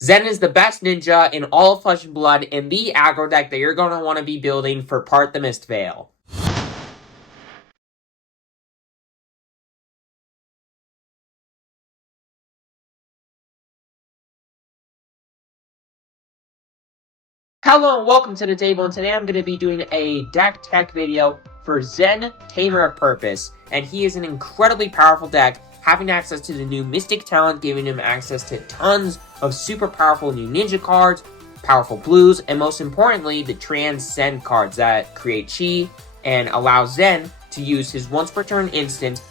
Zen is the best ninja in all of Flesh and Blood and the aggro deck that you're going to want to be building for part the Mistveil. Hello and welcome to the table, and today I'm going to be doing a deck tech video for Zen, Tamer of Purpose, and he is an incredibly powerful deck, having access to the new Mystic talent, giving him access to tons of super powerful new ninja cards, powerful blues, and most importantly, the transcend cards that create chi and allow Zen to use his once per turn instant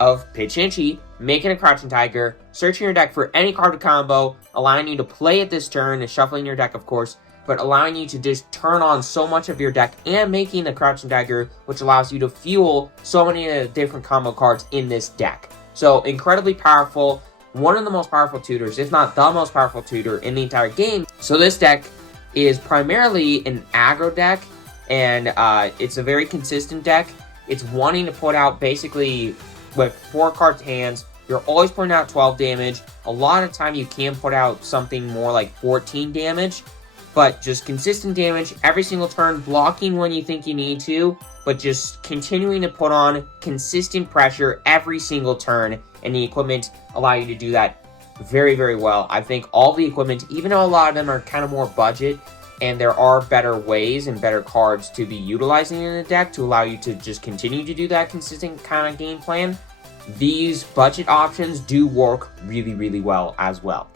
of Pitch and Chi, making a Crouching Tiger, searching your deck for any card to combo, allowing you to play it this turn, and shuffling your deck of course, but allowing you to just turn on so much of your deck and making the Crouching Tiger, which allows you to fuel so many different combo cards in this deck. So incredibly powerful, one of the most powerful tutors, if not the most powerful tutor in the entire game. So this deck is primarily an aggro deck, and it's a very consistent deck. It's wanting to put out basically with 4 cards hands. You're always putting out 12 damage. A lot of time you can put out something more like 14 damage. But just consistent damage every single turn, blocking when you think you need to, but just continuing to put on consistent pressure every single turn, and the equipment allow you to do that very, very well. I think all the equipment, even though a lot of them are kind of more budget, and there are better ways and better cards to be utilizing in the deck to allow you to just continue to do that consistent kind of game plan, these budget options do work really, really well as well.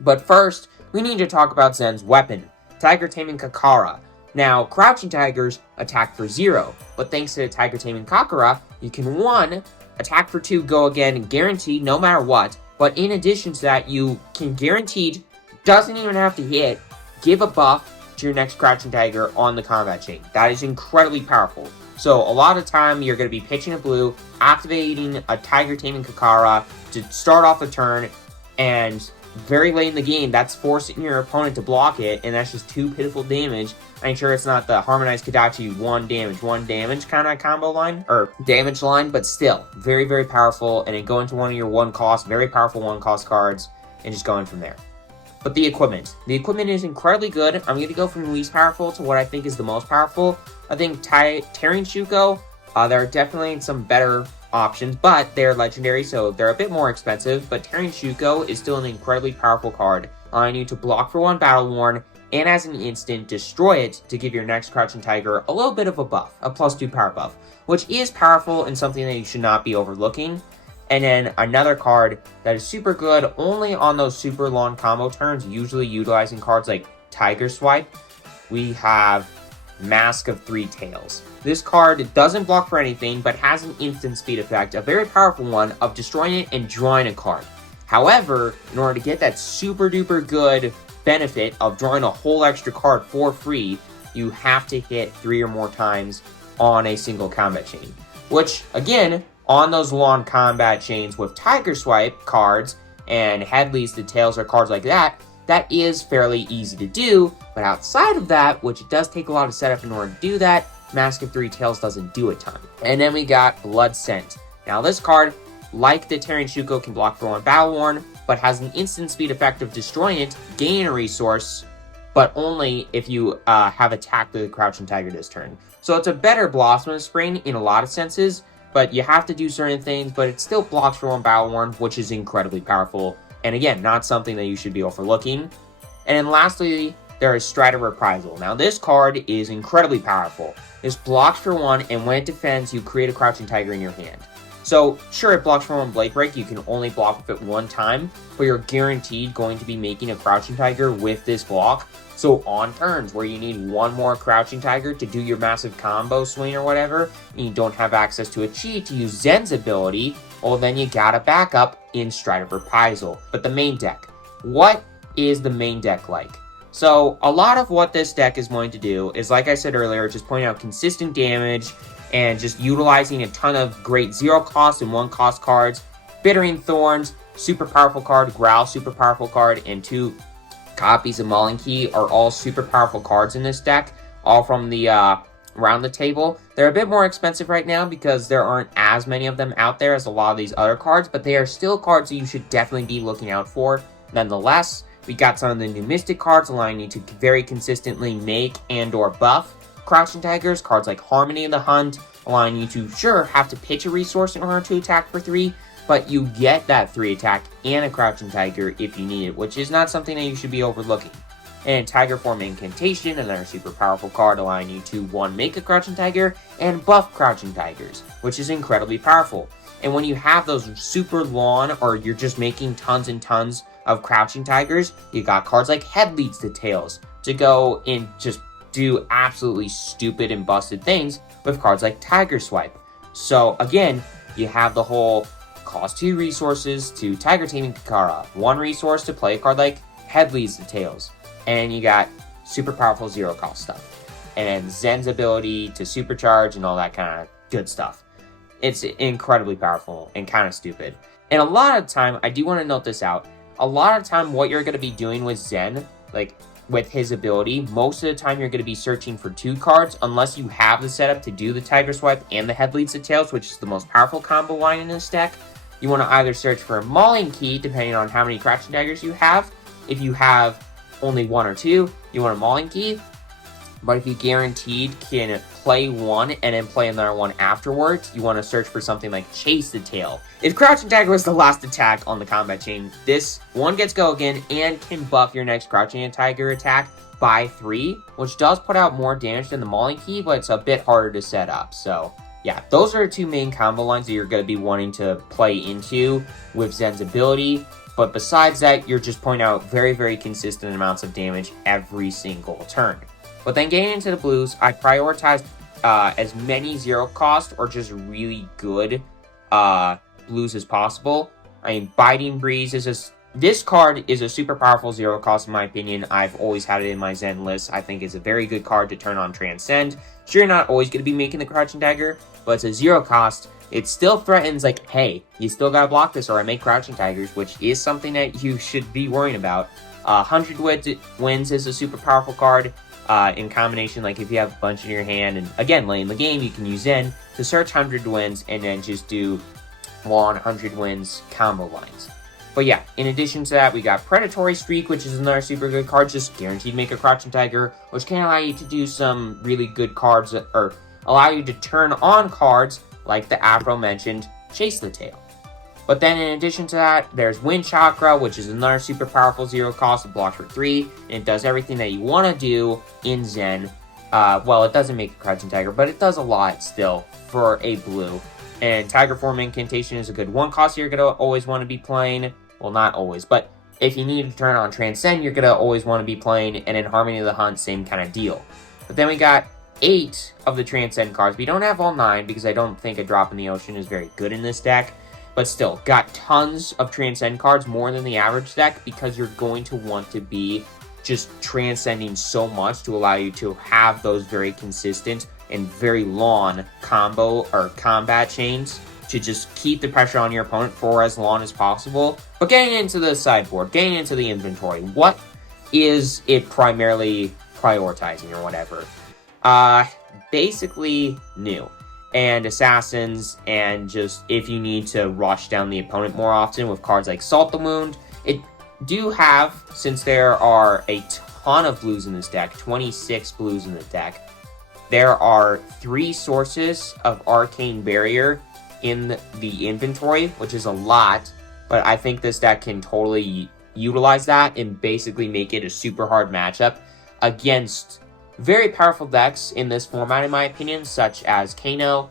But first, we need to talk about Zen's weapon, Tiger Taming Kakara. Now, Crouching Tigers attack for 0, but thanks to Tiger Taming Kakara, you can 1, attack for 2, go again, guaranteed no matter what, but in addition to that, you can guaranteed, doesn't even have to hit, give a buff to your next Crouching Tiger on the combat chain. That is incredibly powerful. So a lot of time, you're going to be pitching a blue, activating a Tiger Taming Kakara to start off the turn, and very late in the game, that's forcing your opponent to block it, and that's just 2 pitiful damage. I'm sure it's not the Harmonized Kodachi 1 damage kind of combo line, or damage line, but still, very, very powerful, and then go into one of your 1-cost, very powerful 1-cost cards, and just going from there. But the equipment. The equipment is incredibly good. I'm going to go from least powerful to what I think is the most powerful. I think Tearing Shuko, there are definitely some better options, but they're legendary, so they're a bit more expensive. But Tearing Shuko is still an incredibly powerful card, allowing you to block for 1 Battle Worn, and as an instant, destroy it to give your next Crouching Tiger a little bit of a buff, a +2 power buff, which is powerful and something that you should not be overlooking. And then another card that is super good only on those super long combo turns, usually utilizing cards like Tiger Swipe, we have Mask of 3 Tails. This card doesn't block for anything, but has an instant speed effect, a very powerful one, of destroying it and drawing a card. However, in order to get that super duper good benefit of drawing a whole extra card for free, you have to hit 3 or more times on a single combat chain. Which, again, on those long combat chains with Tiger Swipe cards and Headleys to Tails or cards like that, that is fairly easy to do, but outside of that, which it does take a lot of setup in order to do that, Mask of 3 Tails doesn't do a ton. And then we got Blood Scent. Now this card, like the Tearing Shuko, can block for 1 Battle Worn, but has an instant speed effect of destroying it, gaining a resource, but only if you have attacked the Crouching Tiger this turn. So it's a better Blossom of Spring in a lot of senses, but you have to do certain things, but it still blocks for 1 Battle Worn, which is incredibly powerful. And again, not something that you should be overlooking. And then lastly, there is Stride of Reprisal. Now this card is incredibly powerful. This blocks for 1, and when it defends, you create a Crouching Tiger in your hand. So, sure, it blocks for 1 Blade Break, you can only block with it 1 time, but you're guaranteed going to be making a Crouching Tiger with this block. So on turns where you need 1 more Crouching Tiger to do your massive combo swing or whatever, and you don't have access to a chi to use Zen's ability, well then you gotta back up in Stride of Reprisal. But the main deck. What is the main deck like? So a lot of what this deck is going to do is, like I said earlier, just pointing out consistent damage and just utilizing a ton of great 0 cost and 1 cost cards. Bittering Thorns, super powerful card. Growl, super powerful card. And 2 copies of Mauling Key are all super powerful cards in this deck, all from the around the table. They're a bit more expensive right now because there aren't as many of them out there as a lot of these other cards, but they are still cards that you should definitely be looking out for nonetheless. We got some of the new Mystic cards allowing you to very consistently make and or buff Crouching Tigers. Cards like Harmony of the Hunt, allowing you to, sure, have to pitch a resource in order to attack for 3, but you get that 3 attack and a Crouching Tiger if you need it, which is not something that you should be overlooking. And Tiger Form Incantation, another super powerful card allowing you to 1, make a Crouching Tiger and buff Crouching Tigers, which is incredibly powerful. And when you have those super long, or you're just making tons and tons of Crouching Tigers, you got cards like Head Leads to Tails to go and just do absolutely stupid and busted things with cards like Tiger Swipe. So again, you have the whole cost 2 resources to Tiger Taming Kakara, 1 resource to play a card like Head Leads to Tails, and you got super powerful 0 cost stuff, and Zen's ability to supercharge and all that kind of good stuff. It's incredibly powerful and kind of stupid. And a lot of time, I do want to note this out, a lot of time what you're going to be doing with Zen, like with his ability, most of the time you're going to be searching for 2 cards unless you have the setup to do the Tiger Swipe and the Head Leads to Tails, which is the most powerful combo line in this deck. You want to either search for a Mauling Key, depending on how many Crouching Daggers you have. If you have only 1 or 2, you want a Mauling Key. But if you guaranteed can play 1 and then play another one afterwards, you want to search for something like Chase the Tail. If Crouching Dagger was the last attack on the combat chain, this one gets go again and can buff your next Crouching Tiger attack by 3, which does put out more damage than the Mauling Key, but it's a bit harder to set up. So yeah, those are the 2 main combo lines that you're going to be wanting to play into with Zen's ability. But besides that, you're just putting out very, very consistent amounts of damage every single turn. But then getting into the blues, I prioritized as many 0 cost or just really good blues as possible. I mean, Biting Breeze is this card is a super powerful 0 cost in my opinion. I've always had it in my Zen list. I think it's a very good card to turn on Transcend. Sure, you're not always going to be making the Crouching Dagger, but it's a 0 cost. It still threatens, like, hey, you still gotta block this or I make Crouching Tigers, which is something that you should be worrying about. 100 Wins is a super powerful card. In combination, like if you have a bunch in your hand, and again, late in the game, you can use Zen to search 100 Wins and then just do 100 Wins combo lines. But yeah, in addition to that, we got Predatory Streak, which is another super good card, just guaranteed make a Crouching Tiger, which can allow you to do some really good cards, or allow you to turn on cards like the aforementioned Chase the Tail. But then in addition to that, there's Wind Chakra, which is another super powerful 0 cost, it blocks for 3, and it does everything that you want to do in Zen. Well, it doesn't make a Crouching Tiger, but it does a lot still for a blue. And Tiger Form Incantation is a good 1 cost you're going to always want to be playing. Well, not always, but if you need to turn on Transcend, you're going to always want to be playing, and in Harmony of the Hunt, same kind of deal. But then we got 8 of the Transcend cards. We don't have all 9, because I don't think a Drop in the Ocean is very good in this deck. But still, got tons of Transcend cards, more than the average deck, because you're going to want to be just transcending so much to allow you to have those very consistent and very long combo or combat chains to just keep the pressure on your opponent for as long as possible. But getting into the sideboard, getting into the inventory, what is it primarily prioritizing or whatever? Basically new. And assassins, and just if you need to rush down the opponent more often with cards like Salt the Wound. It do have, since there are a ton of blues in this deck, 26 blues in the deck, there are 3 sources of Arcane Barrier in the inventory, which is a lot, but I think this deck can totally utilize that and basically make it a super hard matchup against very powerful decks in this format, in my opinion, such as Kano.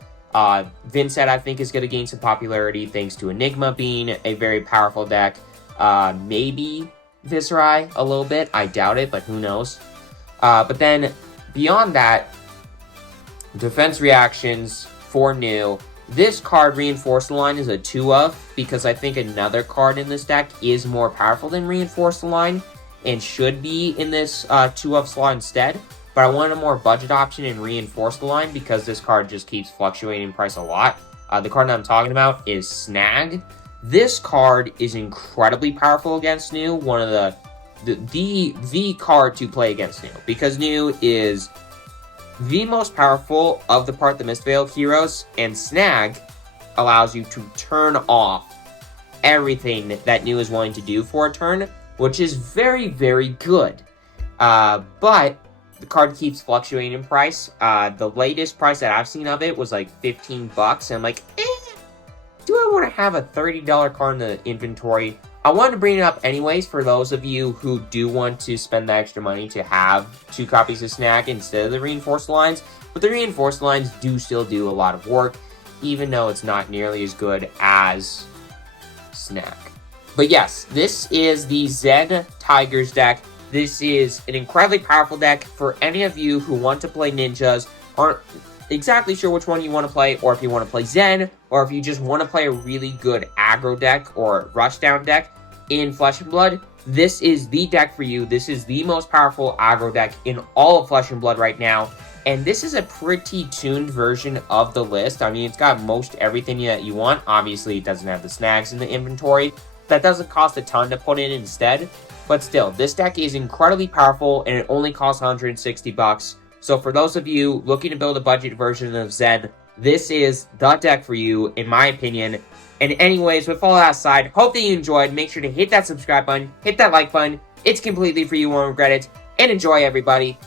Vincent, I think, is going to gain some popularity thanks to Enigma being a very powerful deck. Maybe Viserai a little bit. I doubt it, but who knows. But then, beyond that, defense reactions for new. This card, Reinforce the Line, is a 2-of, because I think another card in this deck is more powerful than Reinforce the Line, and should be in this 2-of slot instead. But I wanted a more budget option and Reinforce the Line because this card just keeps fluctuating in price a lot. The card that I'm talking about is Snag. This card is incredibly powerful against new. One of the card to play against new, because new is the most powerful of the part the Mistveil heroes, and Snag allows you to turn off everything that new is wanting to do for a turn which is very, very good. But the card keeps fluctuating in price. The latest price that I've seen of it was like $15, and I'm like, do I want to have a $30 card in the inventory? I wanted to bring it up anyways for those of you who do want to spend the extra money to have 2 copies of Snack instead of the reinforced lines. But the reinforced lines do still do a lot of work, even though it's not nearly as good as Snack. But yes, this is the Zen Tigers deck. This is an incredibly powerful deck for any of you who want to play ninjas, aren't exactly sure which one you want to play, or if you want to play Zen, or if you just want to play a really good aggro deck or rushdown deck in Flesh and Blood. This is the deck for you. This is the most powerful aggro deck in all of Flesh and Blood right now. And this is a pretty tuned version of the list. I mean, it's got most everything that you want. Obviously, it doesn't have the snags in the inventory. That doesn't cost a ton to put in instead. But still, this deck is incredibly powerful, and it only costs $160. So for those of you looking to build a budget version of Zen, this is the deck for you, in my opinion. And anyways, with all that aside, hope that you enjoyed. Make sure to hit that subscribe button, hit that like button. It's completely free, you won't regret it. And enjoy, everybody.